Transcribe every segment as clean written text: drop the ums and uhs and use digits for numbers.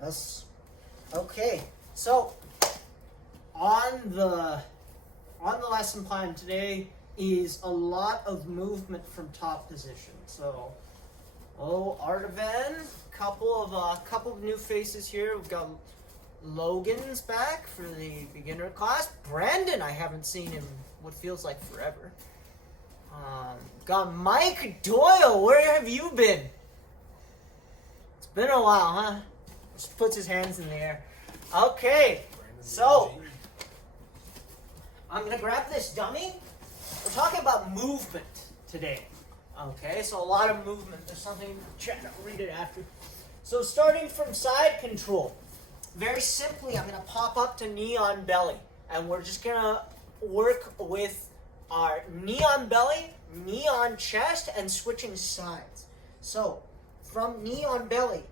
That's okay. So on the lesson plan today is a lot of movement from top position. So Artaven, couple of new faces here. We've got Logan's back for the beginner class. Brandon, I haven't seen him what feels like forever. Got Mike Doyle. Where have you been? It's been a while, huh? Just puts his hands in the air. Okay, so I'm gonna grab this dummy. We're talking about movement today. Okay, so a lot of movement. There's something, chat, I'll read it after. So starting from side control. Very simply, I'm gonna pop up to knee on belly. And we're just gonna work with our knee on belly, knee on chest, and switching sides. So from knee on belly,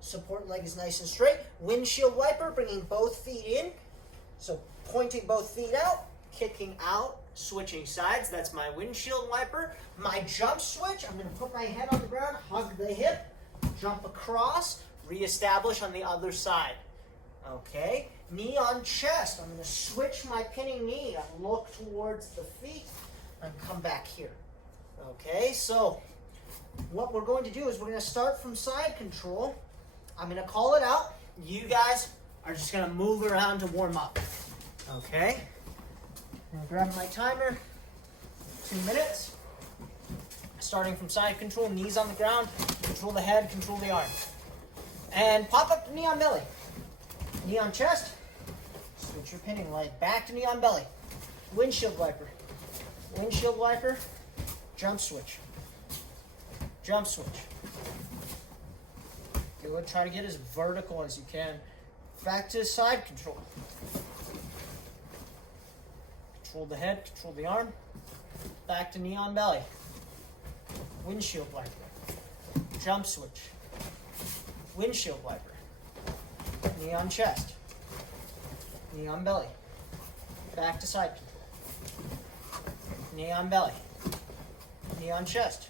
support leg is nice and straight. Windshield wiper, bringing both feet in. So pointing both feet out, kicking out, switching sides. That's my windshield wiper. My jump switch, I'm going to put my head on the ground, hug the hip, jump across, reestablish on the other side. Okay, knee on chest. I'm going to switch my pinning knee and look towards the feet and come back here. Okay, so what we're going to do is we're going to start from side control. I'm going to call it out. You guys are just going to move around to warm up. Okay, I'm going to grab my timer. 2 minutes. Starting from side control, knees on the ground, control the head, control the arm. And pop up to knee on belly. Knee on chest, switch your pinning leg, back to knee on belly. Windshield wiper, jump switch, jump switch. Good, try to get as vertical as you can. Back to side control. Control the head, control the arm. Back to knee on belly. Windshield wiper, jump switch, windshield wiper. Knee on chest, knee on belly, back to side control, knee on belly, knee on chest,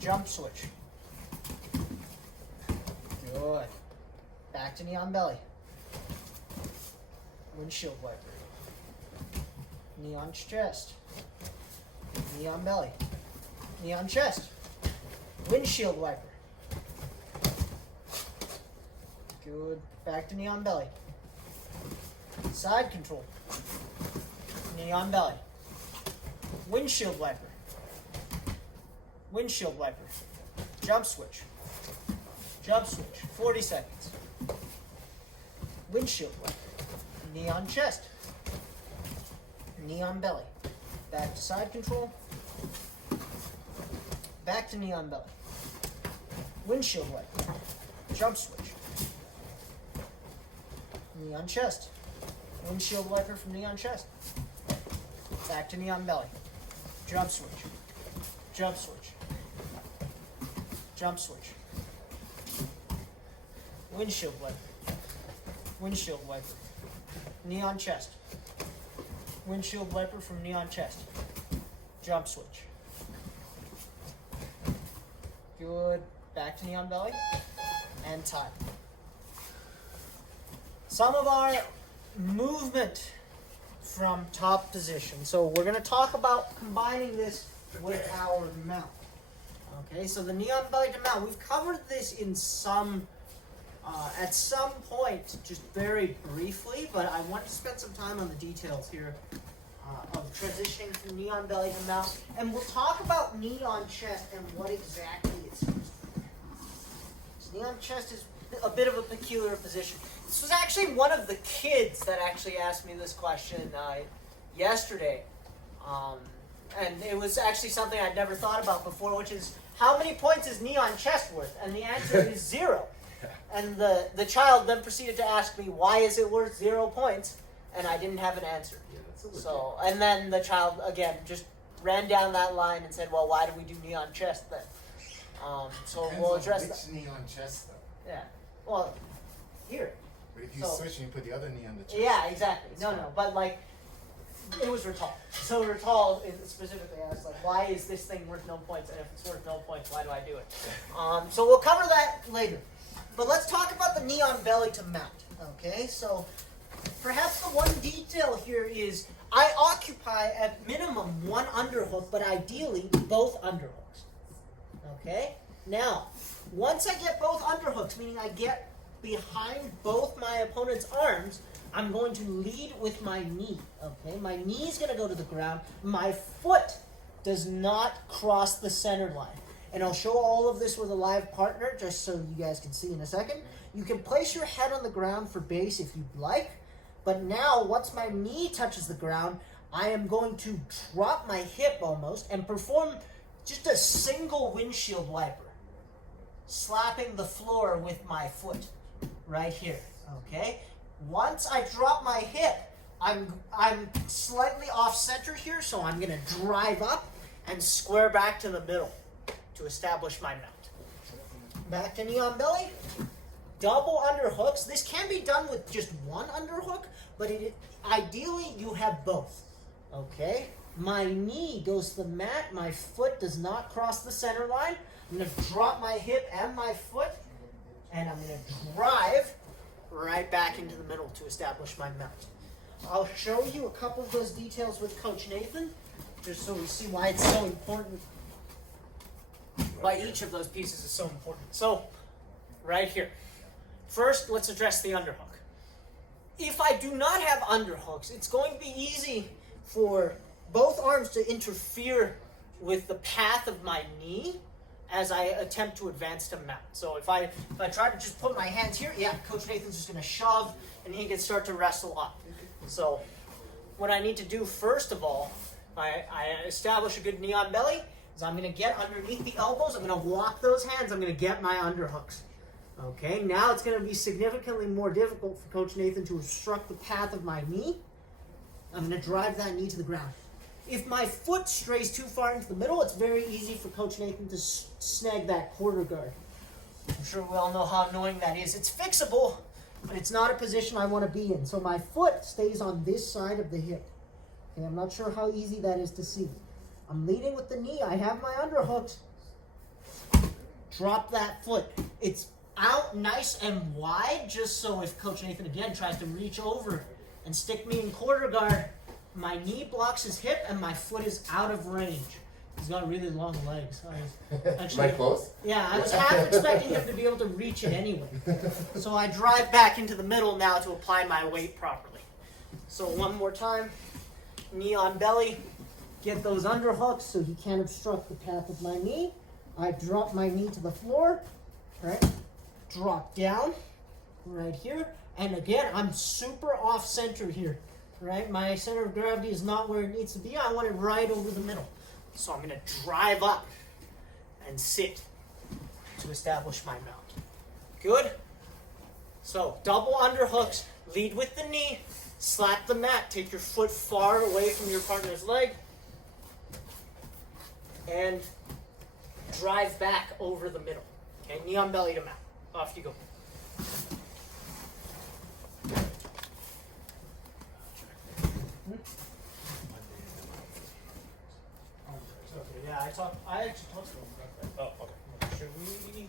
jump switch. Good. Back to knee on belly, windshield wiper, knee on chest, knee on belly, knee on chest, windshield wiper. Good. Back to knee on belly. Side control. Knee on belly. Windshield wiper. Windshield wiper. Jump switch. Jump switch. 40 seconds. Windshield wiper. Knee on chest. Knee on belly. Back to side control. Back to knee on belly. Windshield wiper. Jump switch. Knee on chest. Windshield wiper from knee on chest. Back to knee on belly. Jump switch. Jump switch. Jump switch. Windshield wiper. Windshield wiper. Knee on chest. Windshield wiper from knee on chest. Jump switch. Good. Back to knee on belly. And time. Some of our movement from top position. So we're going to talk about combining this with our mount. Okay, so the knee on belly to mount. We've covered this in at some point, just very briefly, but I want to spend some time on the details here of transitioning from knee on belly to mount. And we'll talk about knee on chest and what exactly it's used for. So knee on chest is a bit of a peculiar position. This was actually one of the kids that actually asked me this question yesterday. And it was actually something I'd never thought about before, which is, how many points is knee on chest worth? And the answer is 0. And the child then proceeded to ask me, why is it worth 0 points? And I didn't have an answer. So, and then the child, again, just ran down that line and said, well, why do we do knee on chest then? So we'll address that. Which knee on chest, though? Yeah. Well, here. But if you switch and you put the other knee on the chest. Yeah, exactly. No, but like, it was Rital. So Rital specifically asked, like, why is this thing worth no points? And if it's worth no points, why do I do it? So we'll cover that later. But let's talk about the knee on belly to mount. Okay, so perhaps the one detail here is I occupy at minimum one underhook, but ideally both underhooks. Okay, now once I get both underhooks, meaning I get behind both my opponent's arms, I'm going to lead with my knee. Okay, my knee is going to go to the ground. My foot does not cross the center line. And I'll show all of this with a live partner just so you guys can see in a second. You can place your head on the ground for base if you'd like. But now, once my knee touches the ground, I am going to drop my hip almost and perform just a single windshield wiper, slapping the floor with my foot right here. Okay? Once I drop my hip, I'm slightly off center here, so I'm going to drive up and square back to the middle to establish my mount. Back to knee on belly. Double underhooks. This can be done with just one underhook, but ideally you have both. Okay? My knee goes to the mat. My foot does not cross the center line. I'm going to drop my hip and my foot, and I'm going to drive right back into the middle to establish my mount. I'll show you a couple of those details with Coach Nathan, just so we see why it's so important. Why each of those pieces is so important. So, right here. First, let's address the underhook. If I do not have underhooks, it's going to be easy for both arms to interfere with the path of my knee as I attempt to advance to mount. So if I try to just put my hands here, yeah, Coach Nathan's just going to shove and he can start to wrestle up. So what I need to do first of all, I establish a good knee on belly, is I'm going to get underneath the elbows, I'm going to walk those hands, I'm going to get my underhooks. Okay, now it's going to be significantly more difficult for Coach Nathan to obstruct the path of my knee. I'm going to drive that knee to the ground. If my foot strays too far into the middle, it's very easy for Coach Nathan to snag that quarter guard. I'm sure we all know how annoying that is. It's fixable, but it's not a position I want to be in. So my foot stays on this side of the hip. Okay, I'm not sure how easy that is to see. I'm leading with the knee. I have my underhooks. Drop that foot. It's out nice and wide, just so if Coach Nathan again tries to reach over and stick me in quarter guard, my knee blocks his hip and my foot is out of range. He's got really long legs. Am I close? Yeah, I was half expecting him to be able to reach it anyway. So I drive back into the middle now to apply my weight properly. So one more time, knee on belly, get those underhooks so he can't obstruct the path of my knee. I drop my knee to the floor, right? Drop down right here. And again, I'm super off center here, right? My center of gravity is not where it needs to be. I want it right over the middle. So I'm going to drive up and sit to establish my mount. Good? So double underhooks, lead with the knee, slap the mat, take your foot far away from your partner's leg, and drive back over the middle. Okay, knee on belly to mount. Off you go. Yeah, I actually talked to him about that. Oh, okay. Like, should we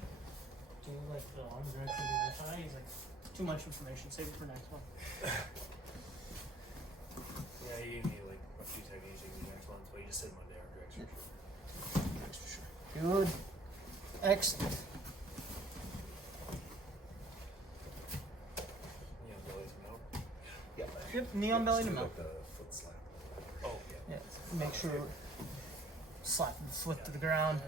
do like the arm direction to the side? He's like, too much information. Save it for next one. Yeah, he gave me like a few techniques in the next one, but he just said Monday arm direction. That's for sure. Good. Excellent. Yeah, belly to mount. Good. Knee on belly to mount. Like the foot slap. Oh, yeah. Yeah. Make sure slap the foot to the ground.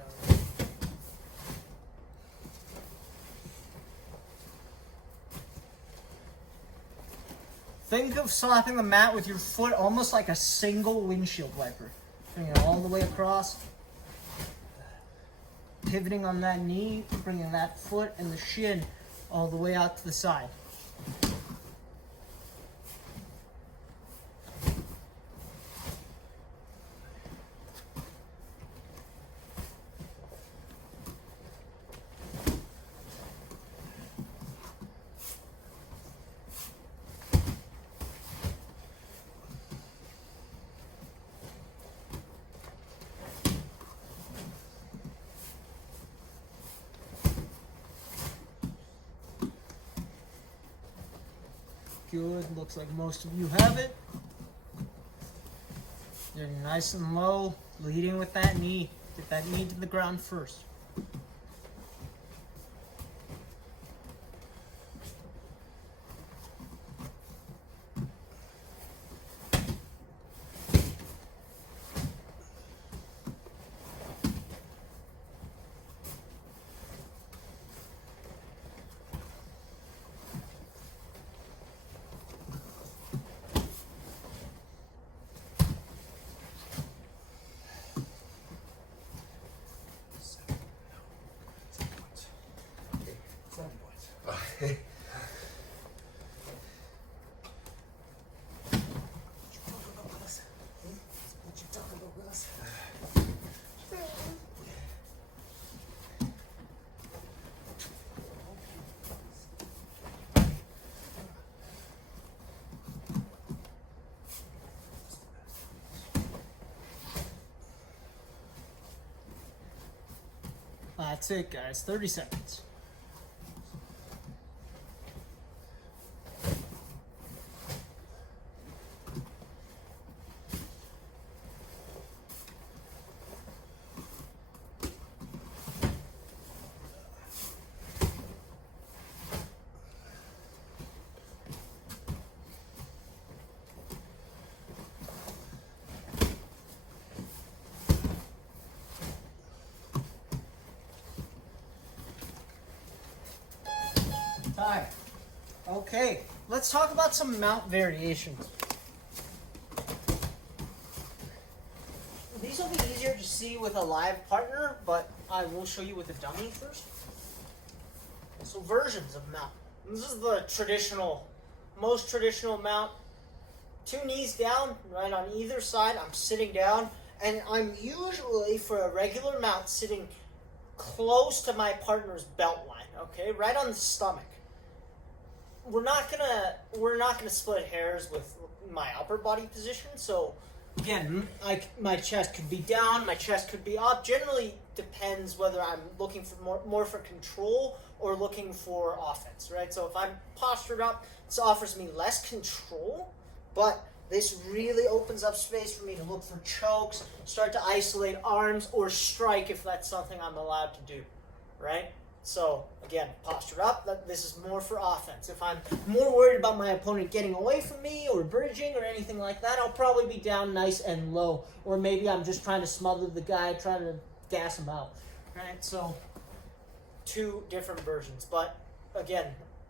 Think of slapping the mat with your foot almost like a single windshield wiper. Bring it all the way across. Pivoting on that knee, bringing that foot and the shin all the way out to the side. Good. Looks like most of you have it. You're nice and low, leading with that knee. Get that knee to the ground first. That's it, guys. 30 seconds. Time. Okay, let's talk about some mount variations. These will be easier to see with a live partner, but I will show you with a dummy first. So versions of mount. This is the traditional, most traditional mount. 2 knees down, right on either side. I'm sitting down, and I'm usually, for a regular mount, sitting close to my partner's belt line, okay? Right on the stomach. We're not gonna split hairs with my upper body position. So again, my chest could be down, my chest could be up. Generally depends whether I'm looking for more for control or looking for offense, right? So if I'm postured up, this offers me less control, but this really opens up space for me to look for chokes, start to isolate arms, or strike if that's something I'm allowed to do, right? So, again, postured up, this is more for offense. If I'm more worried about my opponent getting away from me or bridging or anything like that, I'll probably be down nice and low. Or maybe I'm just trying to smother the guy, trying to gas him out. Right? So, 2 different versions. But, again,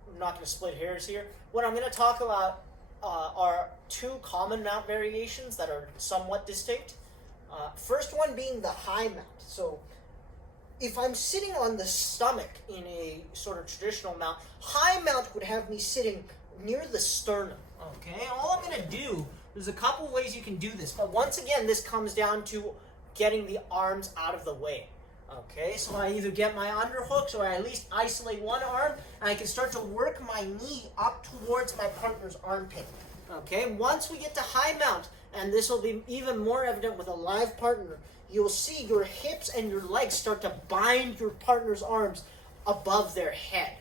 I'm not going to split hairs here. What I'm going to talk about are 2 common mount variations that are somewhat distinct. First one being the high mount. So, if I'm sitting on the stomach in a sort of traditional mount, high mount would have me sitting near the sternum, okay? All I'm going to do, there's a couple ways you can do this, but once again, this comes down to getting the arms out of the way, okay? So I either get my underhooks or I at least isolate one arm, and I can start to work my knee up towards my partner's armpit, okay? Once we get to high mount, and this will be even more evident with a live partner, you'll see your hips and your legs start to bind your partner's arms above their head,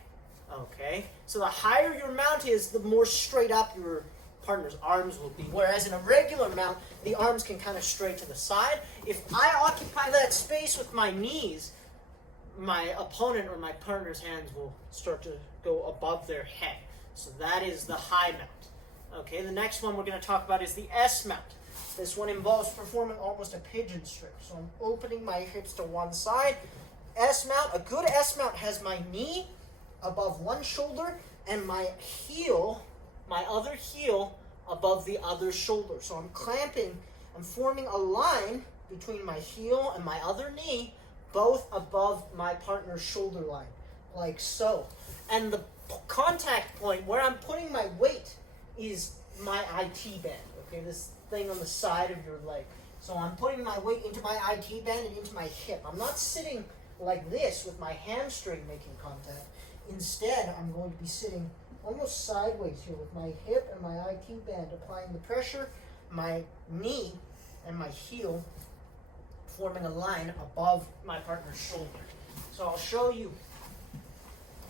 okay? So the higher your mount is, the more straight up your partner's arms will be. Whereas in a regular mount, the arms can kind of stray to the side. If I occupy that space with my knees, my opponent or my partner's hands will start to go above their head. So that is the high mount. Okay, the next one we're going to talk about is the S mount. This one involves performing almost a pigeon strip. So I'm opening my hips to one side. S mount, a good S mount has my knee above one shoulder and my heel, my other heel, above the other shoulder. So I'm clamping, I'm forming a line between my heel and my other knee, both above my partner's shoulder line, like so. And the contact point where I'm putting my weight is my IT band, okay, this thing on the side of your leg. So I'm putting my weight into my IT band and into my hip. I'm not sitting like this with my hamstring making contact. Instead, I'm going to be sitting almost sideways here with my hip and my IT band applying the pressure, my knee and my heel forming a line above my partner's shoulder. So I'll show you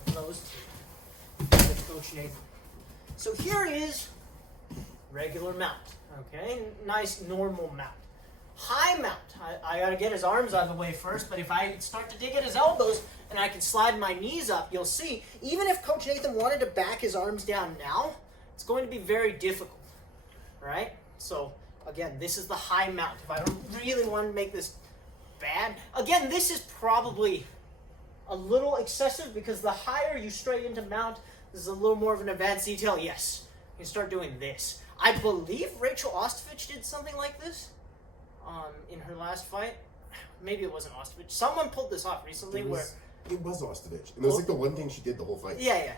those two with Coach Nathan. So here is regular mount. Okay, nice normal mount. High mount. I gotta get his arms out of the way first, but if I start to dig at his elbows and I can slide my knees up, you'll see, even if Coach Nathan wanted to back his arms down now, it's going to be very difficult, right? So, again, this is the high mount. If I don't really want to make this bad, again, this is probably a little excessive because the higher you stray into mount, this is a little more of an advanced detail. Yes, you start doing this. I believe Rachel Ostovich did something like this in her last fight. Maybe it wasn't Ostovich. Someone pulled this off recently It was Ostovich. And it was like the one thing she did the whole fight. Yeah.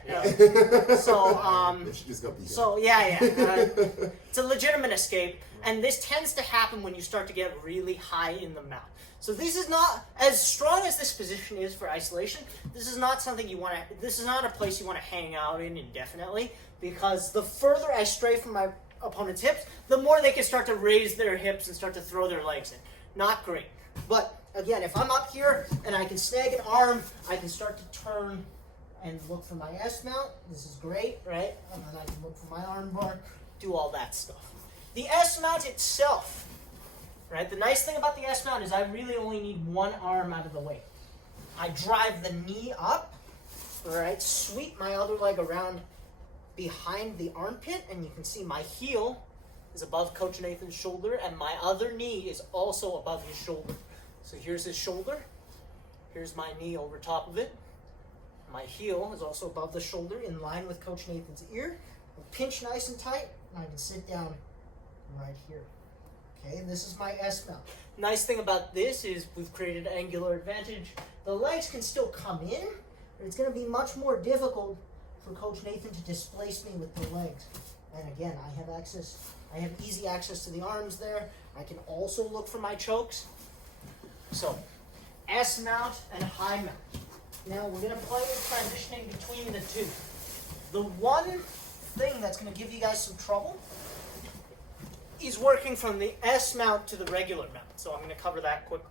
So, she just got beat so yeah. It's a legitimate escape, and this tends to happen when you start to get really high in the mount. So this is not, as strong as this position is for isolation, this is not something you want to, this is not a place you want to hang out in indefinitely, because the further I stray from my opponent's hips, the more they can start to raise their hips and start to throw their legs in. Not great. But again, if I'm up here and I can snag an arm, I can start to turn and look for my S mount. This is great, right? And then I can look for my arm bar, do all that stuff. The S mount itself, right? The nice thing about the S mount is I really only need one arm out of the way. I drive the knee up, right? Sweep my other leg around behind the armpit, and you can see my heel is above Coach Nathan's shoulder, and my other knee is also above his shoulder. So here's his shoulder. Here's my knee over top of it. My heel is also above the shoulder, in line with Coach Nathan's ear. I'll pinch nice and tight, and I can sit down right here. Okay, and this is my S mount. Nice thing about this is we've created angular advantage. The legs can still come in, but it's going to be much more difficult for Coach Nathan to displace me with the legs. And again, I have easy access to the arms there. I can also look for my chokes. So, S mount and high mount. Now we're going to play with transitioning between the two. The one thing that's going to give you guys some trouble is working from the S mount to the regular mount. So I'm going to cover that quickly.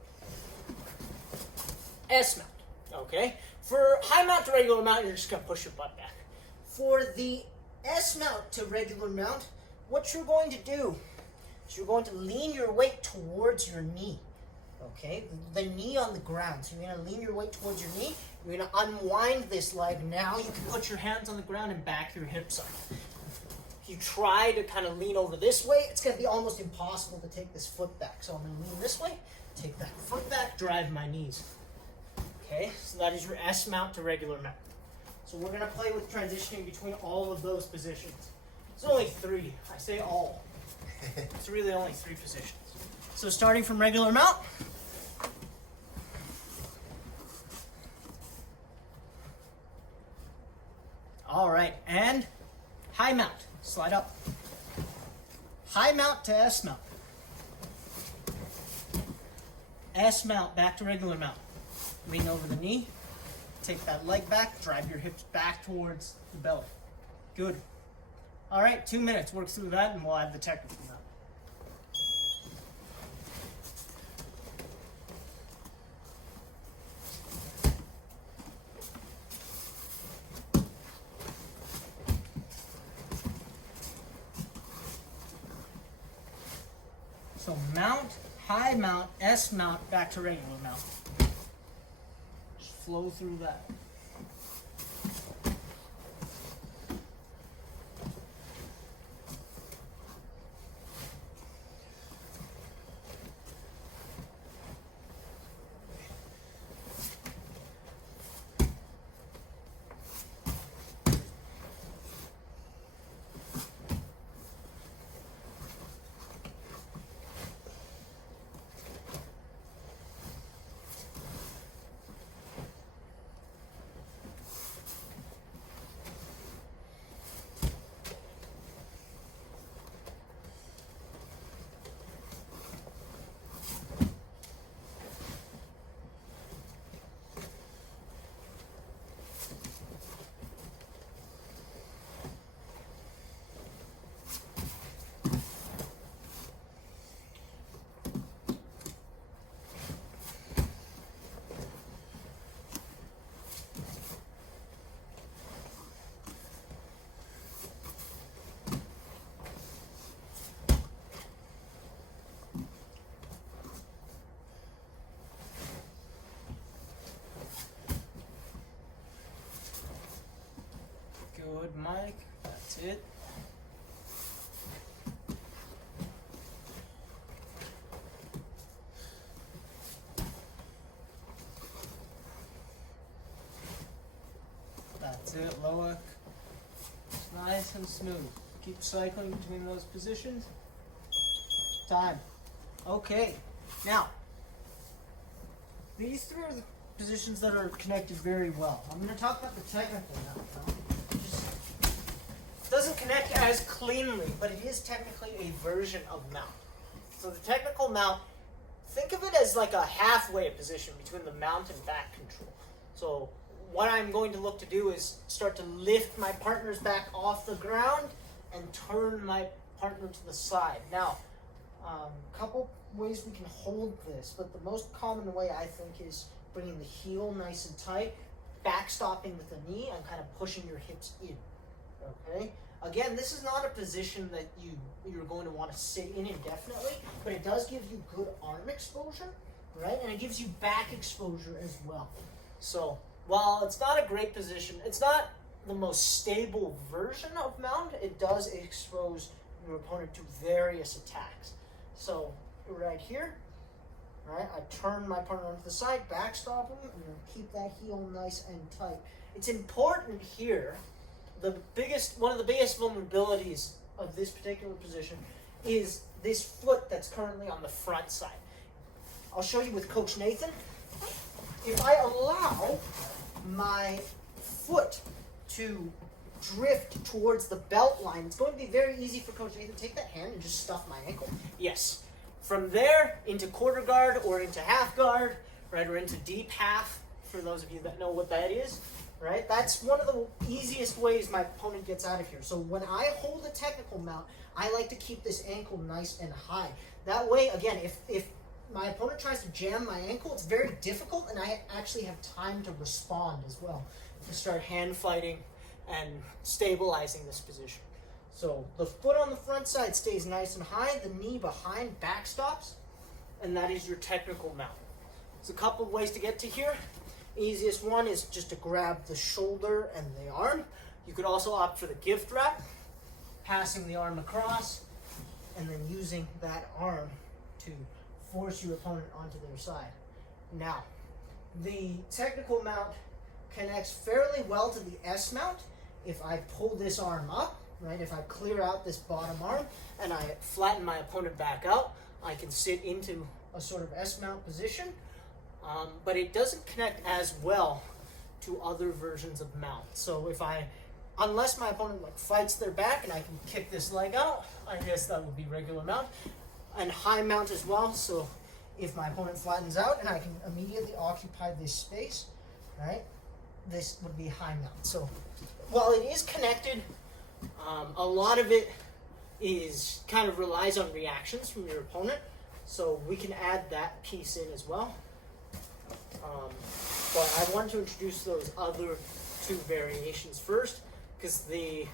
S mount, okay? For high mount to regular mount, you're just going to push your butt back. For the S mount to regular mount, what you're going to do is you're going to lean your weight towards your knee. Okay, the knee on the ground. So you're going to lean your weight towards your knee. You're going to unwind this leg. Now you can put your hands on the ground and back your hips up. If you try to kind of lean over this way, it's going to be almost impossible to take this foot back. So I'm going to lean this way, take that foot back, drive my knees. Okay, so that is your S mount to regular mount. So we're going to play with transitioning between all of those positions. There's only three. I say all. It's really only three positions. So starting from regular mount. All right, and high mount. Slide up. High mount to S mount. S mount back to regular mount. Lean over the knee. Take that leg back. Drive your hips back towards the belly. Good. All right, 2 minutes. Work through that, and we'll add the technical now. So mount, high mount, S mount, back to regular mount. Just flow through that. Good, Mike. That's it. That's it, Loic. Nice and smooth. Keep cycling between those positions. Time. Okay. Now, these three are the positions that are connected very well. I'm going to talk about the technical now. It just doesn't connect as cleanly, but it is technically a version of mount. So the technical mount, think of it as like a halfway position between the mount and back control. So what I'm going to look to do is start to lift my partner's back off the ground and turn my partner to the side. Now, a couple ways we can hold this, but the most common way I think is bringing the heel nice and tight, backstopping with the knee, and kind of pushing your hips in. Okay? Again, this is not a position that you're going to want to sit in indefinitely, but it does give you good arm exposure, right? And it gives you back exposure as well. So while it's not a great position, it's not the most stable version of mount, it does expose your opponent to various attacks. So right here, right, I turn my partner onto the side, backstop him, and then keep that heel nice and tight. It's important here, one of the biggest vulnerabilities of this particular position is this foot that's currently on the front side. I'll show you with Coach Nathan. If I allow my foot to drift towards the belt line, it's going to be very easy for Coach Nathan to take that hand and just stuff my ankle. Yes. From there into quarter guard or into half guard, right, or into deep half, for those of you that know what that is, right? That's one of the easiest ways my opponent gets out of here. So when I hold a technical mount, I like to keep this ankle nice and high. That way, again, if my opponent tries to jam my ankle, it's very difficult, and I actually have time to respond as well, to start hand fighting and stabilizing this position. So the foot on the front side stays nice and high, the knee behind backstops, and that is your technical mount. There's a couple of ways to get to here. Easiest one is just to grab the shoulder and the arm. You could also opt for the gift wrap, passing the arm across, and then using that arm to force your opponent onto their side. Now, the technical mount connects fairly well to the S mount if I pull this arm up, right? If I clear out this bottom arm and I flatten my opponent back out, I can sit into a sort of S mount position, but it doesn't connect as well to other versions of mount. So unless my opponent fights their back and I can kick this leg out, I guess that would be regular mount. And high mount as well, so if my opponent flattens out and I can immediately occupy this space, right, this would be high mount. So while it is connected, a lot of it is kind of relies on reactions from your opponent, so we can add that piece in as well. But I want to introduce those other two variations first, because the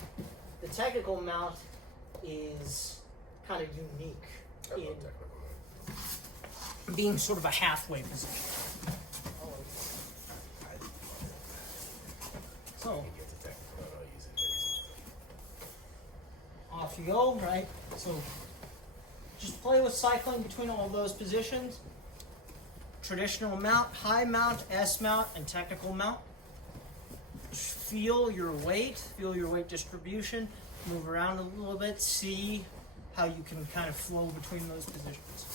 technical mount is kind of unique in being sort of a halfway position. So off you go, right? So just play with cycling between all those positions. Traditional mount, high mount, S mount, and technical mount. Feel your weight distribution, move around a little bit, see how you can kind of flow between those positions.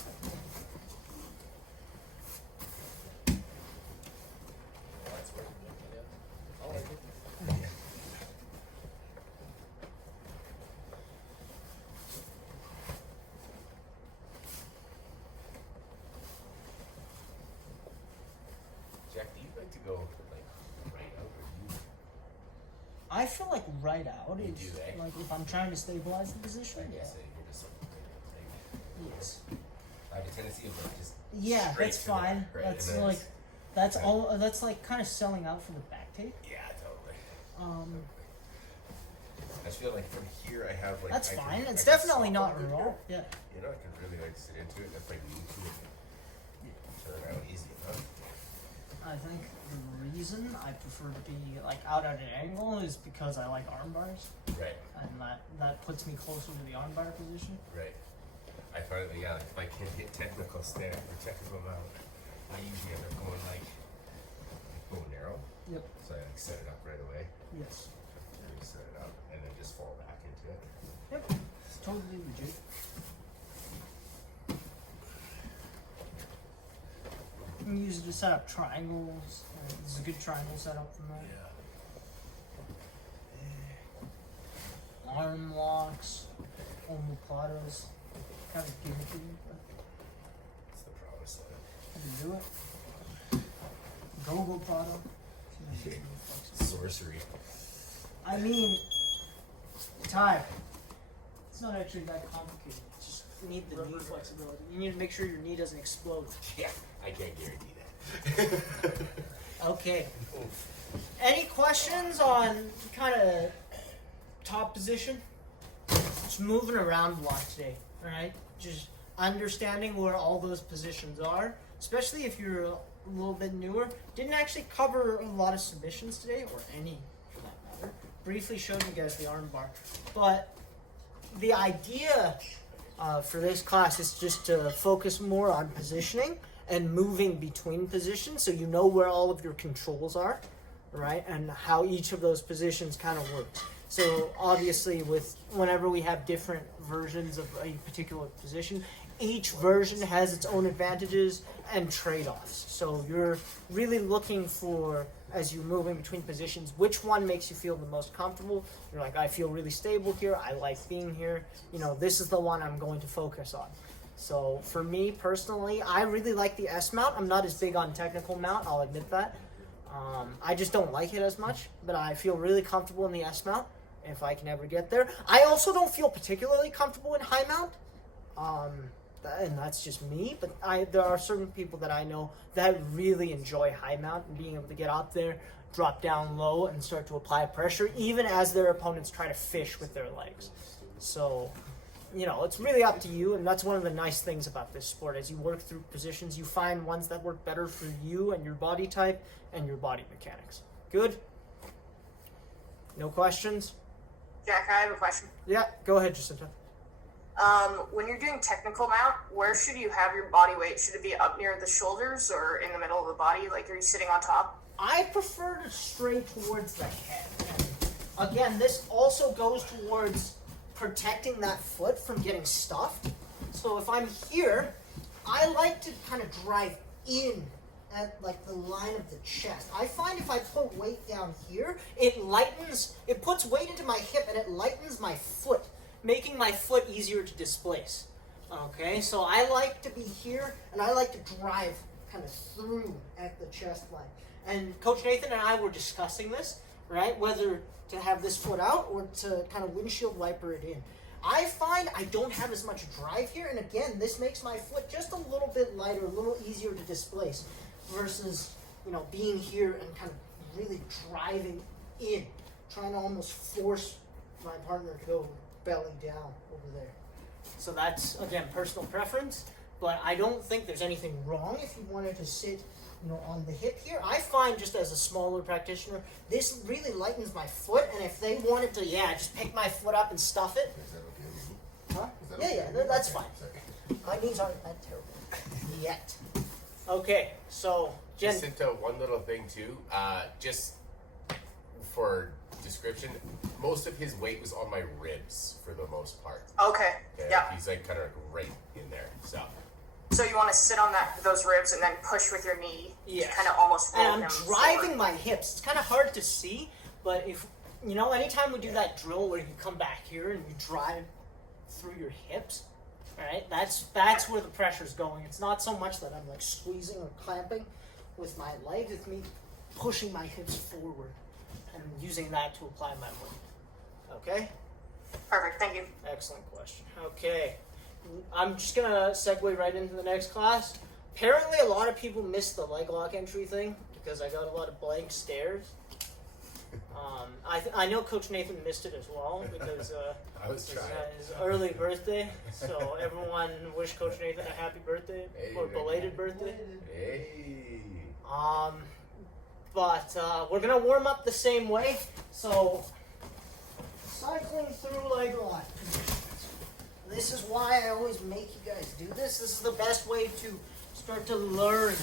Jack, do you like to go right out, or do you? I feel like right out You is do, eh? like if I'm trying to stabilize the position. I guess you're just something right out. Yes. I have a tendency of just Yeah, straight that's to there, fine. right? That's And then like it's- that's right. all. That's like kind of selling out for the back tape. yeah, totally. I just feel like from here I have That's I fine. Can, It's I can definitely soften not a bit raw. here. Yeah. You know, I can really sit into it, and if I need to, turn out easy enough. I think the reason I prefer to be like out at an angle is because I like arm bars, Right. and that puts me closer to the arm bar position. Right. I find that, yeah, like if I can hit technical stand or technical mount, I usually end up going like bow and arrow. Yep. So I like set it up right away. Yes. Really set it up and then just fall back into it. Yep. It's totally legit. You can use it to set up triangles. This is a good triangle setup from that. Arm locks, omoplatas, kind of gimmicky, but It's the promise of you can do it. Go-go plata. it. Sorcery. I mean, Ty, it's not actually that complicated. You just need the knee flexibility. You need to make sure your knee doesn't explode. Yeah, I can't guarantee that. Okay. Any questions on kind of top position? Just moving around a lot today, alright? Just understanding where all those positions are, especially if you're a little bit newer. Didn't actually cover a lot of submissions today, or any for that matter. Briefly showed you guys the arm bar. But the idea for this class is just to focus more on positioning and moving between positions so you know where all of your controls are, right? And how each of those positions kind of works. So obviously with whenever we have different versions of a particular position, each version has its own advantages and trade-offs. So you're really looking for, as you're moving between positions, which one makes you feel the most comfortable. You're like, I feel really stable here, I like being here, you know, this is the one I'm going to focus on. So for me personally, I really like the S mount. I'm not as big on technical mount, I'll admit that. I just don't like it as much, but I feel really comfortable in the S mount if I can ever get there. I also don't feel particularly comfortable in high mount, and that's just me, but there are certain people that I know that really enjoy high mount and being able to get up there, drop down low, and start to apply pressure, even as their opponents try to fish with their legs. So, you know, it's really up to you, and that's one of the nice things about this sport. As you work through positions, you find ones that work better for you and your body type and your body mechanics. Good? No questions? Jack, I have a question. Yeah, go ahead, Jacinta. When you're doing technical mount, where should you have your body weight? Should it be up near the shoulders or in the middle of the body? Like, are you sitting on top? I prefer to stray towards the head. And again, this also goes towards protecting that foot from getting stuffed. So if I'm here, I like to kind of drive in at like the line of the chest. I find if I put weight down here, it puts weight into my hip and it lightens my foot, making my foot easier to displace. Okay, so I like to be here and I like to drive kind of through at the chest line. And Coach Nathan and I were discussing this, right? Whether to have this foot out or to kind of windshield wiper it in. I find I don't have as much drive here, and again, this makes my foot just a little bit lighter, a little easier to displace, versus, you know, being here and kind of really driving in, trying to almost force my partner to go belly down over there. So that's, again, personal preference, but I don't think there's anything wrong if you wanted to sit, you know, on the hip here. I find just as a smaller practitioner, this really lightens my foot, and if they wanted to, just pick my foot up and stuff it. Is that okay with you? Huh? Is that Yeah, okay? that's Okay, fine. sorry. My knees aren't that terrible yet. Okay, so Jen. Jacinta, one little thing too, just for description, most of his weight was on my ribs for the most part. Okay. Okay? Yeah. He's like kind of right in there, so. So you want to sit on those ribs and then push with your knee. Yes. Kind of almost roll And I'm him driving forward. my hips. It's kind of hard to see, but if, you know, anytime we do that drill where you come back here and you drive through your hips, right? That's where the pressure's going. It's not so much that I'm like squeezing or clamping with my legs. It's me pushing my hips forward and using that to apply my weight. Okay? Perfect. Thank you. Excellent question. Okay. I'm just going to segue right into the next class. Apparently, a lot of people missed the leg lock entry thing because I got a lot of blank stares. I know Coach Nathan missed it as well because I was it was trying. his early birthday. So everyone wish Coach Nathan a happy birthday Hey, or man. belated birthday. Hey. But we're gonna warm up the same way. So cycling through leg lock positions. This is why I always make you guys do this. This is the best way to start to learn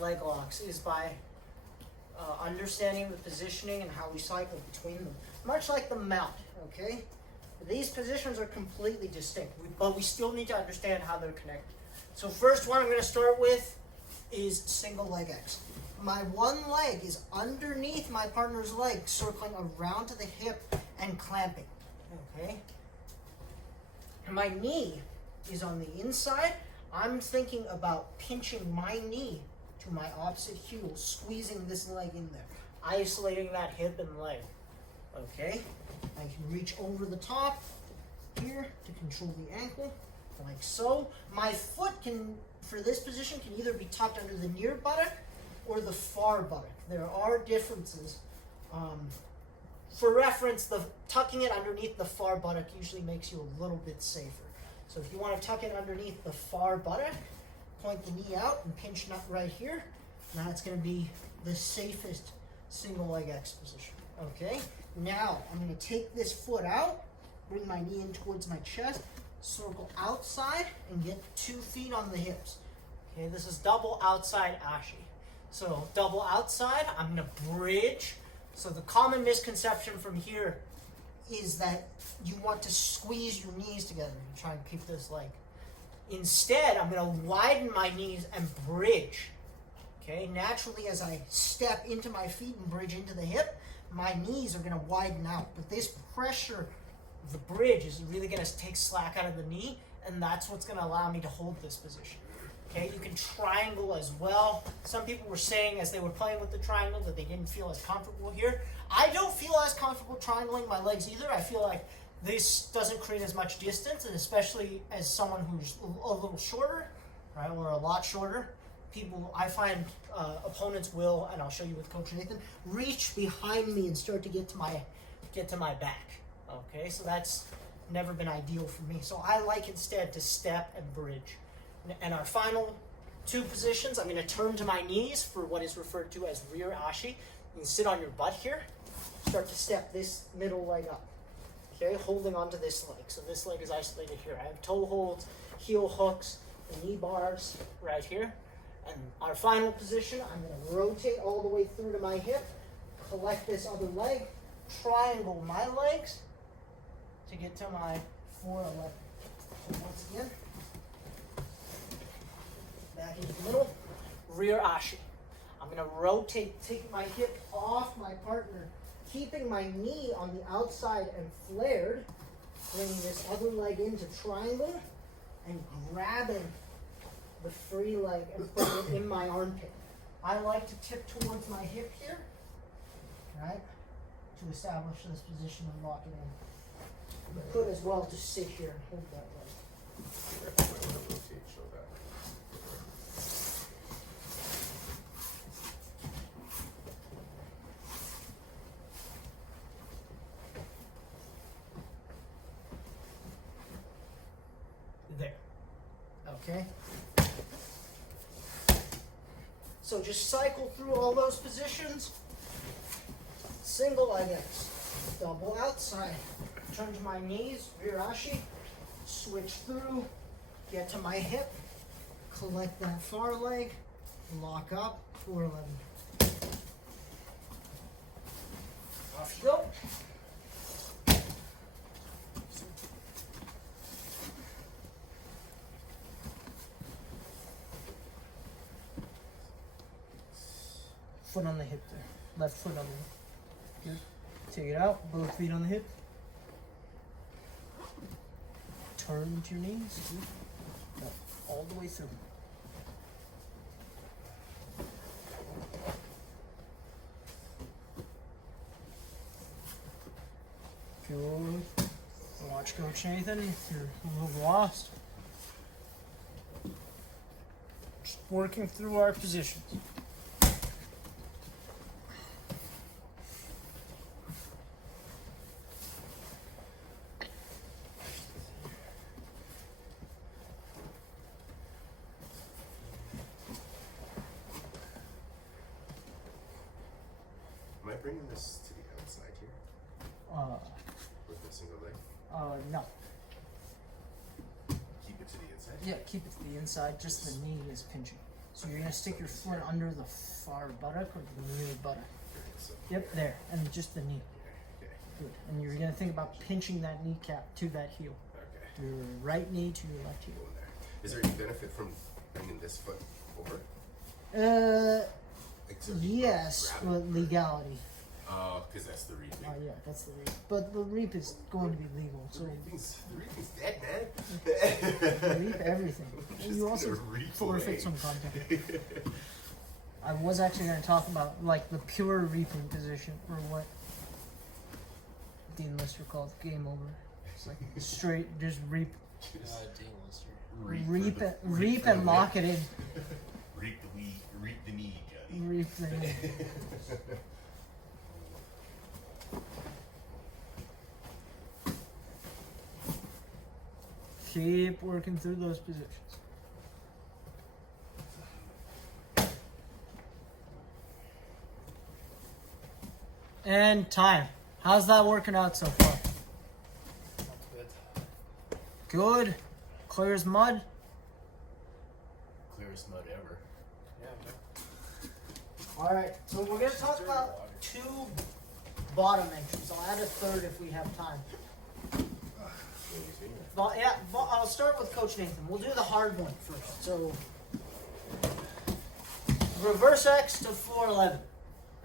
leg locks, is by understanding the positioning and how we cycle between them. Much like the mount, okay? These positions are completely distinct, but we still need to understand how they're connected. So first one I'm going to start with is single leg X. My one leg is underneath my partner's leg, circling around to the hip and clamping, okay? And my knee is on the inside. I'm thinking about pinching my knee to my opposite heel, squeezing this leg in there, isolating that hip and leg, okay? I can reach over the top here to control the ankle, like so. My foot can, for this position, can either be tucked under the near buttock or the far buttock. There are differences. For reference, the tucking it underneath the far buttock usually makes you a little bit safer. So if you want to tuck it underneath the far buttock, point the knee out and pinch nut right here. Now it's going to be the safest single leg X position. Okay, now I'm going to take this foot out, bring my knee in towards my chest, circle outside, and get 2 feet on the hips. Okay, this is double outside ashi. So double outside, I'm going to bridge. So the common misconception from here is that you want to squeeze your knees together and try and keep this leg. Instead, I'm going to widen my knees and bridge. Okay, naturally as I step into my feet and bridge into the hip, my knees are going to widen out. But this pressure of the bridge is really going to take slack out of the knee, and that's what's going to allow me to hold this position. Okay, you can triangle as well. Some people were saying as they were playing with the triangle that they didn't feel as comfortable here. I don't feel as comfortable triangling my legs either. I feel like this doesn't create as much distance, and especially as someone who's a little shorter, right, or a lot shorter, people, I find opponents will, and I'll show you with Coach Nathan, reach behind me and start to get to my back. Okay, so that's never been ideal for me. So I like instead to step and bridge. And our final 2 positions, I'm going to turn to my knees for what is referred to as rear ashi. You can sit on your butt here, start to step this middle leg up. Okay, holding onto this leg. So this leg is isolated here. I have toe holds, heel hooks, and knee bars right here. And our final position, I'm going to rotate all the way through to my hip, collect this other leg, triangle my legs to get to my 411. So once again, back into the middle, rear ashi. I'm going to rotate, take my hip off my partner, keeping my knee on the outside and flared, bringing this other leg into triangle, and grabbing the free leg and putting it in my armpit. I like to tip towards my hip here, right, to establish this position and lock it in. You could as well just sit here and hold that leg. Show that. There. Okay? So just cycle through all those positions. Single leg X. Double outside. Turn to my knees, rear ashi. Switch through. Get to my hip. Collect that far leg. Lock up. 411. Off you go. Foot on the hip there. Left foot on the hip. Good. Take it out. Both feet on the hip. Turn to your knees. Good. Go all the way through. Good. Watch Coach Nathan if you're a little lost. Just working through our positions. bringing this to the outside here with the single leg? No. Keep it to the inside? Yeah, keep it to the inside, just the knee is pinching. So you're gonna stick your foot under the far buttock or the near buttock. So, Yep, there, and just the knee. okay. Good. And you're gonna think about pinching that kneecap to that heel. Okay. Your right knee to your left heel. Go in there. Is there any benefit from bringing this foot over? Like, so you Yes, grab it, but or- legality. Oh, because that's the reaping. Oh yeah, that's the reap. But the reap is going to be legal, so The reaping's dead, man. reap everything. Just You also gonna reap forfeit away. some content. I was actually going to talk about like the pure reaping position, or what Dean Lister called game over. It's like straight, just reap, Dean Lister. reap, for it, the- reap for and the lock win. it in. Reap the weed, reap the knee, Johnny. Reap the knee. Keep working through those positions. And time. How's that working out so far? Not good. Good. Clear as mud. Clearest mud ever. Yeah, man. Alright, so we're going to talk about 2 bottom entries. I'll add a third if we have time. I'll start with Coach Nathan. We'll do the hard one first. So, reverse X to 411.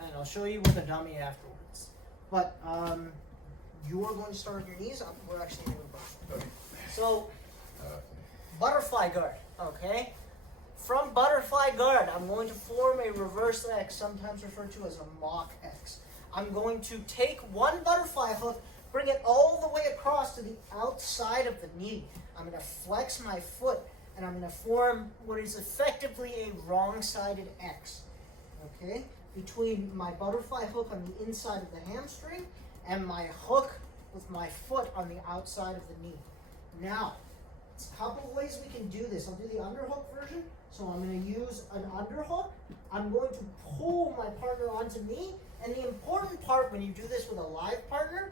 And I'll show you with a dummy afterwards. But, you're going to start on your knees. We're actually doing both. Okay. So, butterfly guard, okay? From butterfly guard, I'm going to form a reverse X, sometimes referred to as a mock X. I'm going to take one butterfly hook, bring it all the way across to the outside of the knee. I'm going to flex my foot, and I'm going to form what is effectively a wrong-sided X, okay? Between my butterfly hook on the inside of the hamstring and my hook with my foot on the outside of the knee. Now, there's a couple of ways we can do this. I'll do the underhook version. So I'm going to use an underhook. I'm going to pull my partner onto me. And the important part when you do this with a live partner,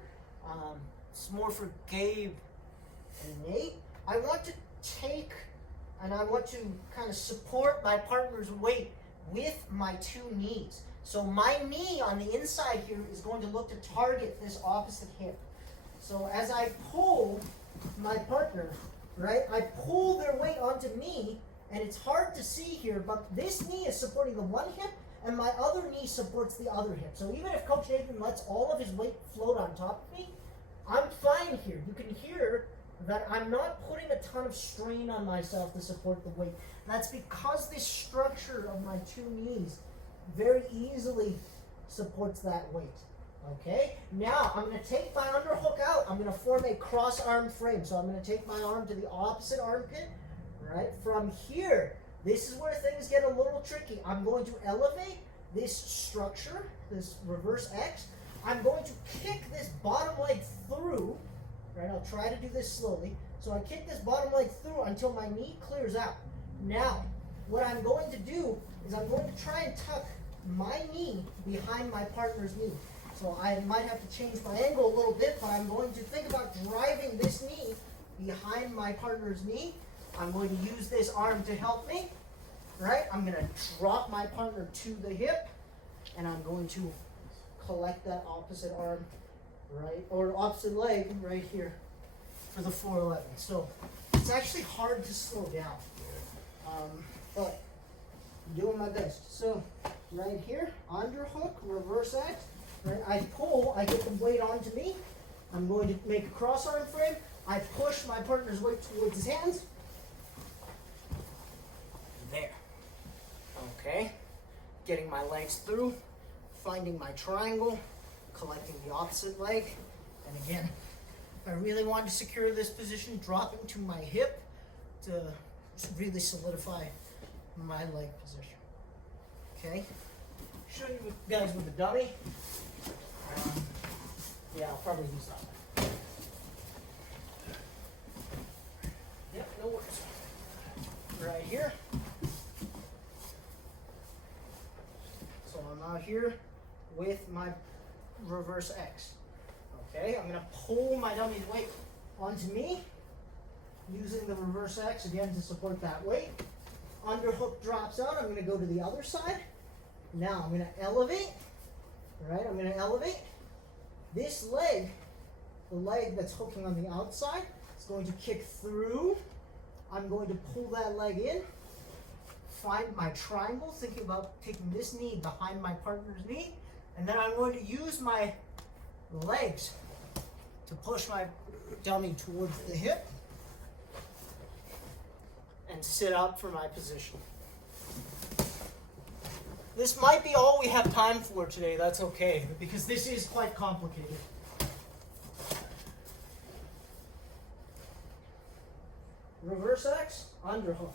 it's more for Gabe and Nate. I want to take and I want to kind of support my partner's weight with my 2 knees. So my knee on the inside here is going to look to target this opposite hip. So as I pull my partner, right, I pull their weight onto me, and it's hard to see here, but this knee is supporting the one hip, and my other knee supports the other hip. So even if Coach Nathan lets all of his weight float on top of me, I'm fine here. You can hear that I'm not putting a ton of strain on myself to support the weight. That's because this structure of my 2 knees very easily supports that weight. Okay, now I'm going to take my underhook out. I'm going to form a cross arm frame. So I'm going to take my arm to the opposite armpit. Right from here, this is where things get a little tricky. I'm going to elevate this structure, this reverse X. I'm going to kick this bottom leg through. Right, I'll try to do this slowly. So I kick this bottom leg through until my knee clears out. Now, what I'm going to do is I'm going to try and tuck my knee behind my partner's knee. So I might have to change my angle a little bit, but I'm going to think about driving this knee behind my partner's knee. I'm going to use this arm to help me, right? I'm going to drop my partner to the hip, and I'm going to collect that opposite arm, right, or opposite leg right here for the 411. So it's actually hard to slow down, but I'm doing my best. So right here, underhook, reverse X. Right, I pull, I get the weight onto me. I'm going to make a cross arm frame. I push my partner's weight towards his hands. There. Okay. Getting my legs through, finding my triangle, collecting the opposite leg. And again, if I really want to secure this position, dropping to my hip to really solidify my leg position. Okay. Show you guys with the dummy. Yeah, I'll probably use that one. Yep, no worries. Right here. So I'm out here with my reverse X. Okay, I'm gonna pull my dummy's weight onto me, using the reverse X again to support that weight. Underhook drops out, I'm gonna go to the other side. Now I'm gonna elevate, right? I'm gonna elevate. This leg, the leg that's hooking on the outside, is going to kick through. I'm going to pull that leg in, find my triangle, thinking about taking this knee behind my partner's knee, and then I'm going to use my legs to push my dummy towards the hip and sit up for my position. This might be all we have time for today, that's okay, because this is quite complicated. Reverse X, underhook.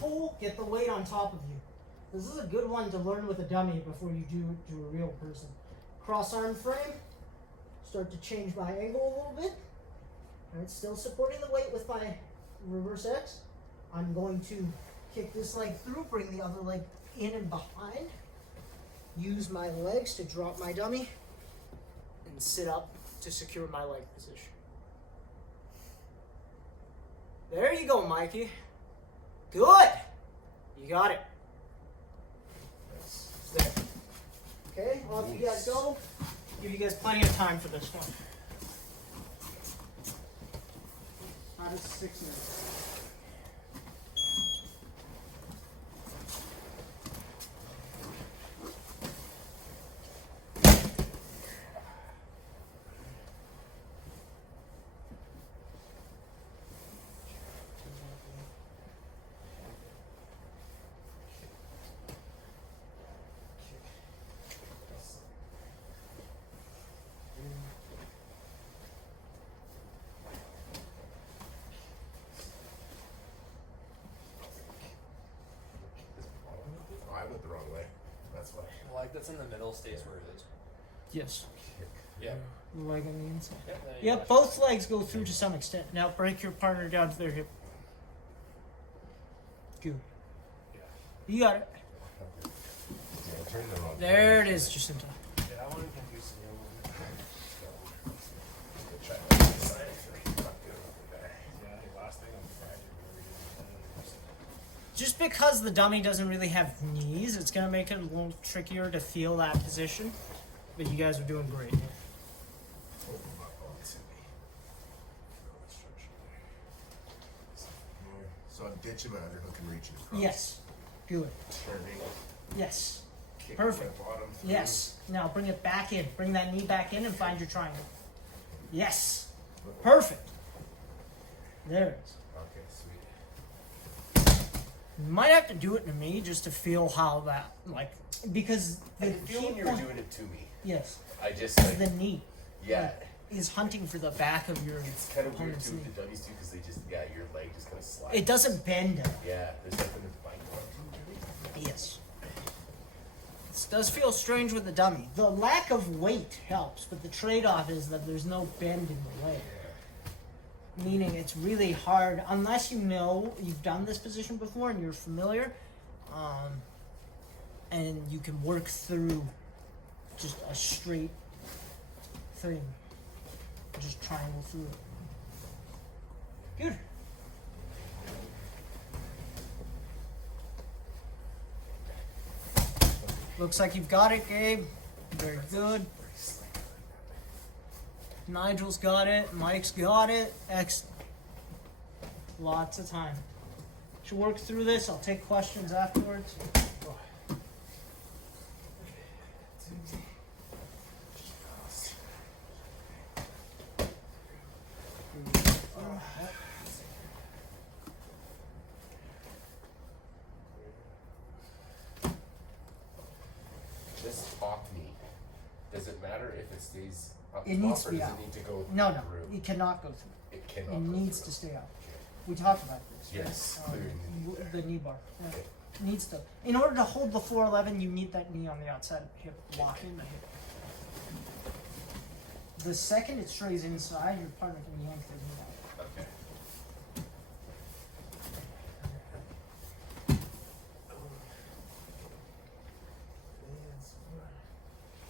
Pull, get the weight on top of you. This is a good one to learn with a dummy before you do it to a real person. Cross arm frame, start to change my angle a little bit. Alright, still supporting the weight with my reverse X. I'm going to kick this leg through, bring the other leg in and behind. Use my legs to drop my dummy and sit up to secure my leg position. There you go, Mikey. Good. You got it. It's there. Okay, off you guys go. Give you guys plenty of time for this one. 5 to 6 minutes. Oh, I went the wrong way. That's why. Like that's in the middle stays where it is. Yes. Yeah. The leg on the inside. Yeah, Yep, both legs go through to some extent. Now break your partner down to their hip. Good. Yeah. You got it. Yeah, I turned the wrong way. There it is, Jacinta. Yeah, I want to confuse the other one. Good try on this side. Not good with the back. Yeah, the last thing I'm surprised you Just because the dummy doesn't really have knees, it's going to make it a little trickier to feel that position. But you guys are doing great. So I'm ditching my underhook and reaching across. Yes. Good. Turning. Yes. Kicking Perfect. my bottom through. Yes. Now bring it back in. Bring that knee back in and find your triangle. Yes. Perfect. There it is. Okay, sweet. You might have to do it to me just to feel how that, like, because I the could feel key when you were point- doing it to me. Yes. I just like, The knee. yeah. Is hunting for the back of your It's kind of weird opponent's too knee. with the dummies too because they just your leg just kind of slides. It doesn't bend at all. Yeah, there's nothing to bite on. Yes. This does feel strange with the dummy. The lack of weight helps, but the trade-off is that there's no bend in the leg. Meaning it's really hard, unless you know you've done this position before and you're familiar, and you can work through just a straight thing. Just triangle through it. Good. Looks like you've got it, Gabe. Very good. Nigel's got it. Mike's got it. Excellent. Lots of time. Should work through this. I'll take questions afterwards. This top knee, does it matter if it stays up It top needs to or be does out. it need to go No, through? it cannot go through. It cannot It go needs through. to stay out. We talked about this. right? Yes, clearing the knee there. The knee bar. Yeah. Okay. Needs to. In order to hold the 411, you need that knee on the outside of the hip, locking the hip. The second it strays inside, your partner can yank their knee out. Okay.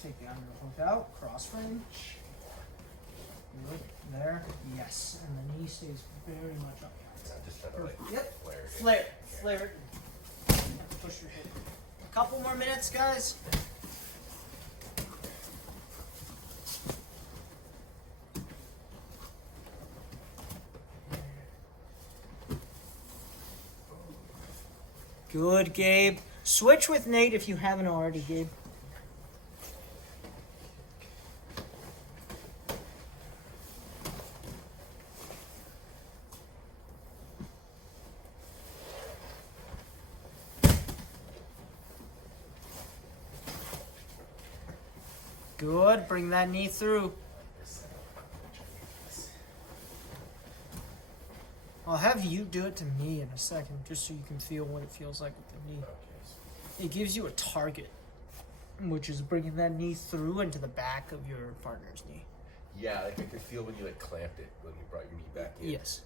Take the under Look out. Cross frame. Good. There. Yes. And the knee stays very much up. I'm just trying to like Yep. flare it. Flare. Flare. Push your hip. A couple more minutes, guys. Good, Gabe. Switch with Nate if you haven't already, Gabe. Good. Bring that knee through. I'll have you do it to me in a second, just so you can feel what it feels like with the knee. It gives you a target, which is bringing that knee through into the back of your partner's knee. Yeah, like I could feel when you like clamped it when you brought your knee back in. Yes.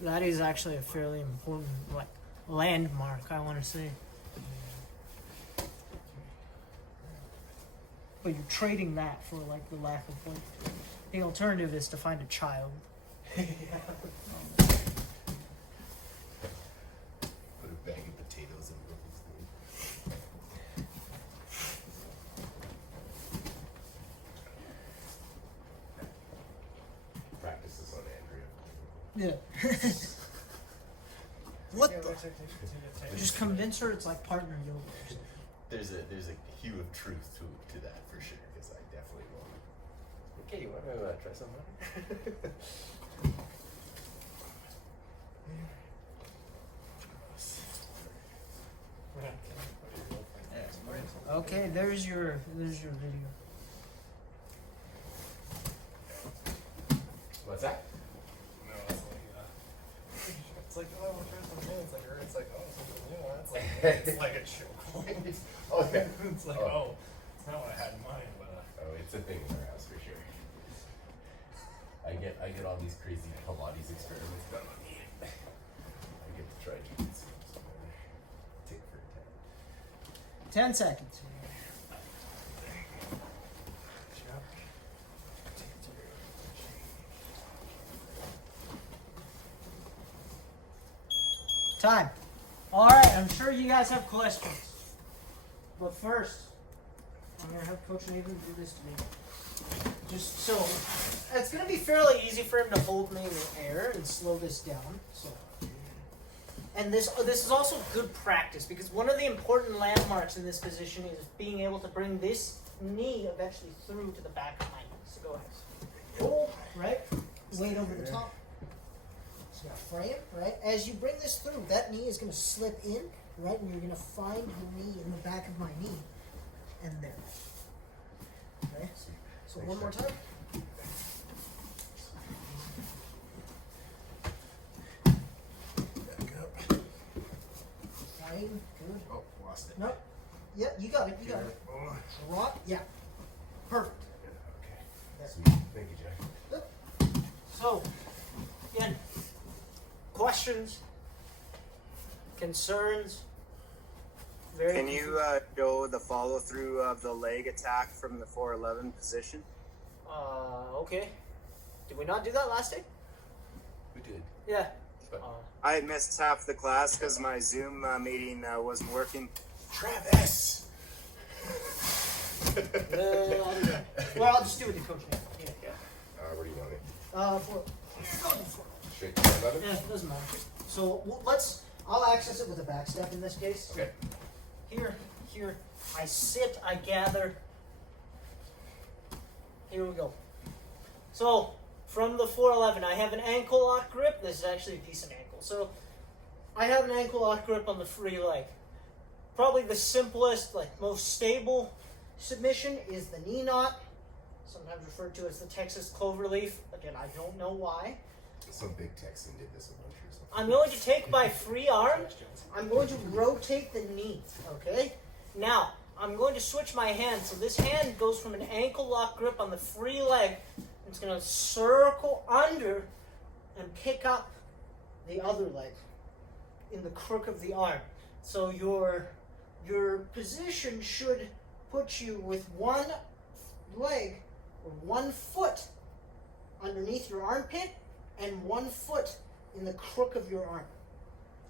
That is actually a fairly important like landmark, I want to say. But you're trading that for like the lack of point. The alternative is to find a child. Put a bag of potatoes in Will's knee. Practice this on Andrea. Yeah. What the? Just convince her it's like partner yoga. There's a hue of truth to that for sure, because I definitely won't. Okay, you want to try something? Okay, there's your video. What's that? No, it's like, oh, we're trying something new. It's like, or it's like, oh, something new. It's like a choke. Oh yeah. It's like, oh, it's not what I had in mind, but. Oh, it's a thing in our house for sure. I get all these crazy Pilates experiments done on me. I get to try jiu-jitsu. So tick for 10. 10 seconds. Time. All right, I'm sure you guys have questions. But first, I'm going to have Coach Nathan do this to me. Just so, it's going to be fairly easy for him to hold me in the air and slow this down. So, and this is also good practice, because one of the important landmarks in this position is being able to bring this knee eventually through to the back of my knee. So go ahead. Hold, right? Weight over the top. So now frame, right? As you bring this through, that knee is going to slip in, right? And you're going to find the knee in the back of my knee. And there. Okay? So one more time. Back up. Fine. Good. Oh, lost it. Nope. Yeah, you got it. You got it. Oh, Drop. Yeah. Perfect. Okay. There. Sweet. Thank you, Jack. So, again, questions, concerns. Very Can you show the follow through of the leg attack from the 411 position? Okay. Did we not do that last day? We did. Yeah. But I missed half the class because my Zoom meeting wasn't working. Travis. I'll do that. Well, I'll just do it with the coach now. Yeah. Where do you want it? For Straight to the 11? yeah, it doesn't matter. So I'll access it with a back step in this case. Okay. Here, I sit, I gather. Here we go. So, from the 411, I have an ankle lock grip. This is actually a decent ankle. So, I have an ankle lock grip on the free leg. Probably the simplest, most stable submission is the knee knot, sometimes referred to as the Texas cloverleaf. Again, I don't know why. Some big Texan did this a bunch or something. I'm going to take my free arm. I'm going to rotate the knee, okay? Now, I'm going to switch my hand. So this hand goes from an ankle lock grip on the free leg. It's going to circle under and pick up the other leg in the crook of the arm. So your position should put you with one leg or 1 foot underneath your armpit and 1 foot in the crook of your arm.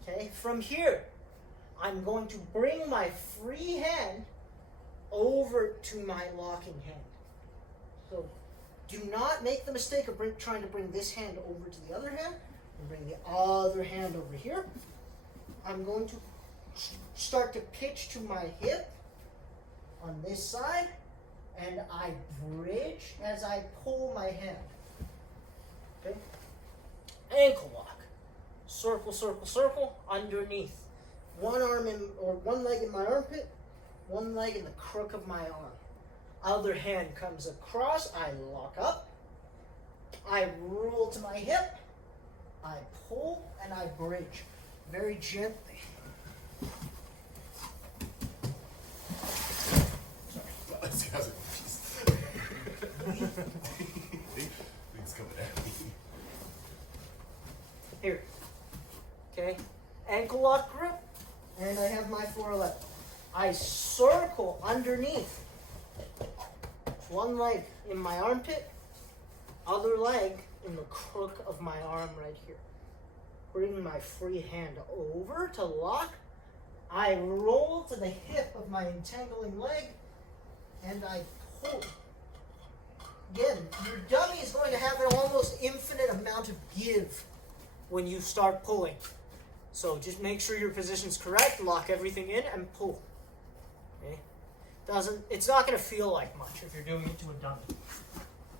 Okay? From here, I'm going to bring my free hand over to my locking hand. So do not make the mistake of trying to bring this hand over to the other hand and bring the other hand over here. I'm going to start to pitch to my hip on this side, and I bridge as I pull my hand. Okay? Ankle lock. Circle, circle, circle, underneath. One arm in, or one leg in my armpit, one leg in the crook of my arm. Other hand comes across, I lock up, I roll to my hip, I pull, and I bridge very gently. This guy's like, "Jeez." Things coming at me. Here. Okay? Ankle lock grip, and I have my 411. I circle underneath. One leg in my armpit, other leg in the crook of my arm right here. Bring my free hand over to lock. I roll to the hip of my entangling leg, and I pull. Again, your dummy is going to have an almost infinite amount of give when you start pulling. So just make sure your position's correct, lock everything in, and pull. Okay? It's not going to feel like much if you're doing it to a dummy.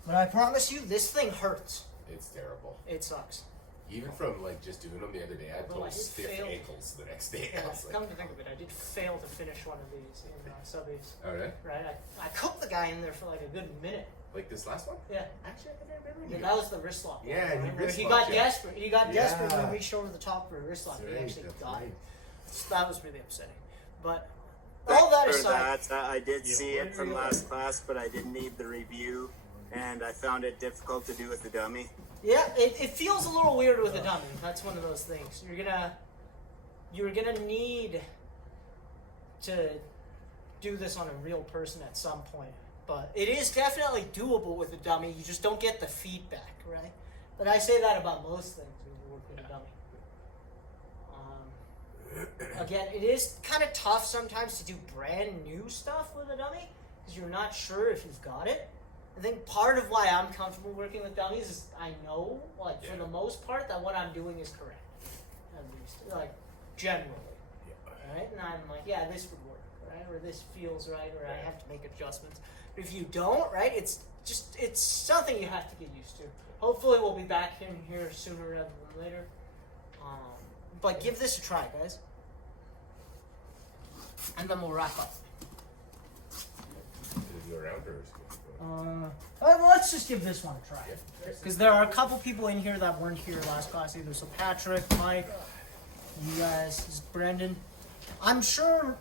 But I promise you, this thing hurts. It's terrible. It sucks. Even from like just doing them the other day, I Well, pulled I did stiff fail. ankles the next day. Yeah, I was like, come to think of it, I did fail to finish one of these in sub-A's. oh, really? Right? I cooked the guy in there for like a good minute. Like this last one? Yeah. Actually, I think I remember. Yeah, that was the wrist lock. Yeah, one, he right? Where wrist he locked got you. desperate. He got desperate Yeah. and reached over the top for a wrist lock. That's He right, actually that's got right. it. That was really upsetting. But all that For aside, that, I did see it from last class, but I didn't need the review, and I found it difficult to do with the dummy. yeah, it feels a little weird with a dummy. That's one of those things. You're gonna need to do this on a real person at some point. But it is definitely doable with a dummy. You just don't get the feedback, right? But I say that about most things when you work with a dummy. Again, it is kind of tough sometimes to do brand new stuff with a dummy because you're not sure if you've got it. I think part of why I'm comfortable working with dummies is I know, like, for the most part, that what I'm doing is correct. At least, like, generally. Right? And I'm like, yeah, this would work, right? Or this feels right, or I have to make adjustments. But if you don't, right, it's something you have to get used to. Hopefully we'll be back in here sooner rather than later. But give this a try, guys. And then we'll wrap up. Did it go around or is it Well, let's just give this one a try. Yeah. Because there are a couple people in here that weren't here last class either. So Patrick, Mike, you guys, this is Brendan. I'm sure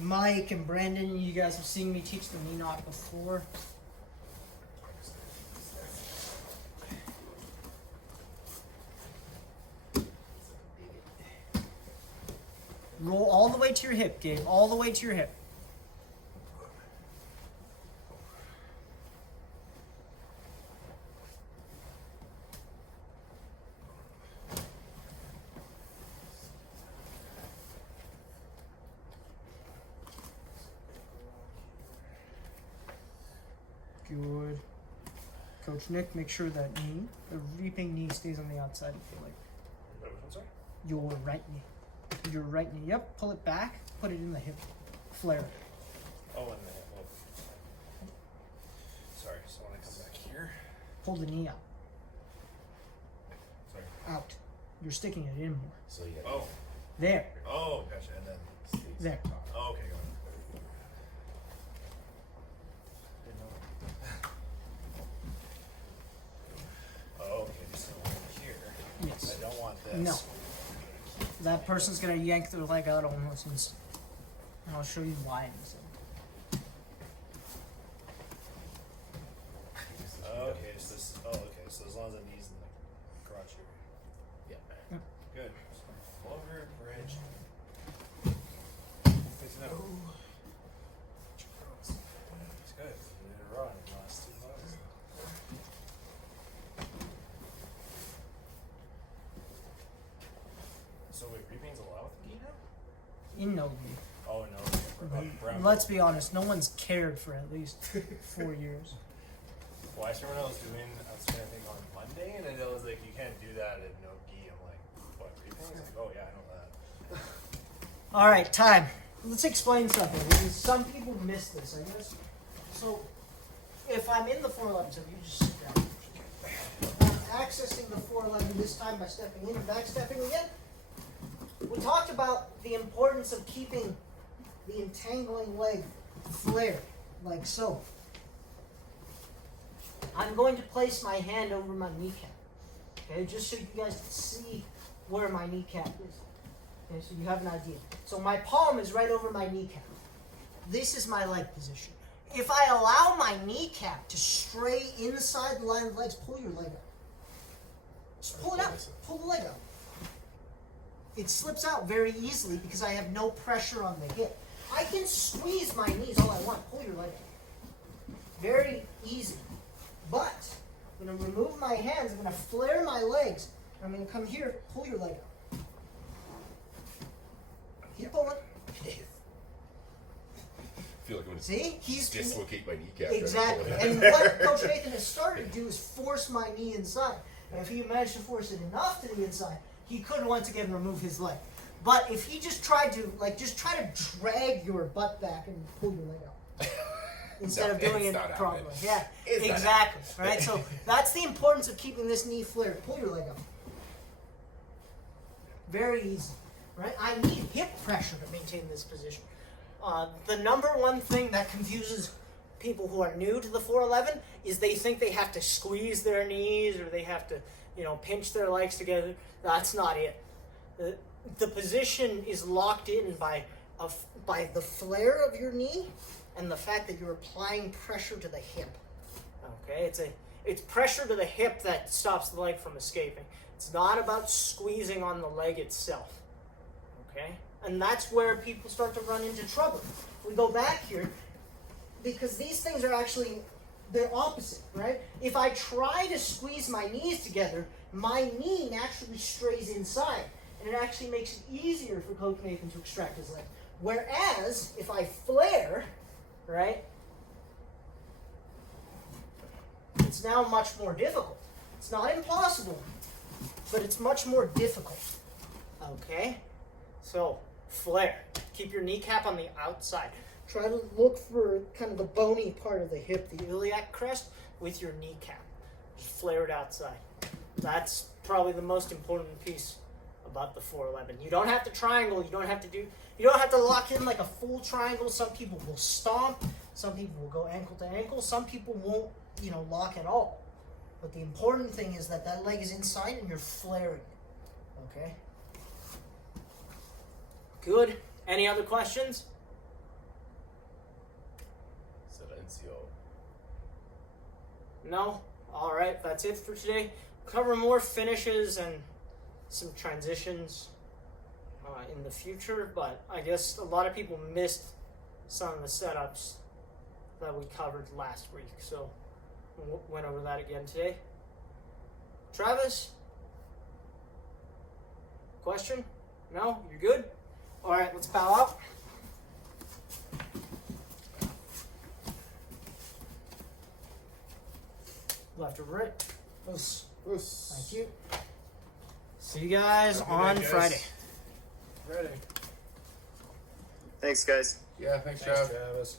Mike and Brendan, you guys have seen me teach the knee knock before. Roll all the way to your hip, Gabe. All the way to your hip. Good. Coach Nick, make sure that knee, the reaping knee, stays on the outside of your leg. Wait, which one, sorry? Your right knee. Your right knee. Yep. Pull it back. Put it in the hip. Flare it. Oh, and then, well, sorry, so when I come back here, Pull the knee out. sorry. Out. You're sticking it in more. So you got Oh, There. oh, gotcha, and then, There. oh, okay, got it. Didn't know. Oh, okay, so over here, Yes. I don't want this. No. That person's gonna yank their leg out almost, and I'll show you why in a second. Okay, so this, oh, okay, so as long as the knees in the crotch here. Yeah. Good. So, over, bridge. Facing out. in no gi. Oh no. Brown. Let's be honest, no one's cared for at least 4 years. Well, I remember when I was trying to think on Monday, and then it was like, you can't do that in no gi. I'm like, what? He's like, oh yeah, I know that. All right, time. Let's explain something because some people miss this, I guess. So, if I'm in the 411, so you just sit down. I'm accessing the 411 this time by stepping in and back stepping again. We talked about the importance of keeping the entangling leg flared, like so. I'm going to place my hand over my kneecap, okay, just so you guys can see where my kneecap is. Okay, so you have an idea. So my palm is right over my kneecap. This is my leg position. If I allow my kneecap to stray inside the line of legs, pull your leg out. Just pull it out. Pull the leg out. It slips out very easily because I have no pressure on the hip. I can squeeze my knees all I want. Pull your leg out. Very easy. But I'm going to remove my hands. I'm going to flare my legs. I'm going to come here. Pull your leg out. Keep pulling. I feel like I'm gonna See? He's dislocate my kneecap. exactly. And what Coach Nathan has started to do is force my knee inside. And if he managed to force it enough to the inside, he could once again remove his leg. But if he just tried to, just try to drag your butt back and pull your leg out. Instead of doing it properly. Yeah, exactly. Right? So that's the importance of keeping this knee flared. Pull your leg up. Very easy. Right? I need hip pressure to maintain this position. The number one thing that confuses people who are new to the 411 is they think they have to squeeze their knees or they have to, pinch their legs together. That's not it. The position is locked in by the flare of your knee and the fact that you're applying pressure to the hip. Okay, it's pressure to the hip that stops the leg from escaping. It's not about squeezing on the leg itself. Okay, and that's where people start to run into trouble. We go back here because these things are actually they're opposite, right? If I try to squeeze my knees together, my knee naturally strays inside, and it actually makes it easier for Coach Nathan to extract his leg. Whereas if I flare, right, it's now much more difficult. It's not impossible, but it's much more difficult. Okay? So, flare. Keep your kneecap on the outside. Try to look for kind of the bony part of the hip, the iliac crest, with your kneecap. Just flare it outside. That's probably the most important piece about the 411. You don't have to triangle. You don't have to lock in like a full triangle. Some people will stomp. Some people will go ankle to ankle. Some people won't, lock at all. But the important thing is that leg is inside and you're flaring it. Okay? Good. Any other questions? Silencio. No? All right, that's it for today. Cover more finishes and some transitions in the future, but I guess a lot of people missed some of the setups that we covered last week, so we went over that again today. Travis? Question? No? You're good? All right, let's bow out. Left or right? Thank you. See you guys on Friday. Ready. Thanks, guys. Yeah, thanks, Thanks, Trav. Travis.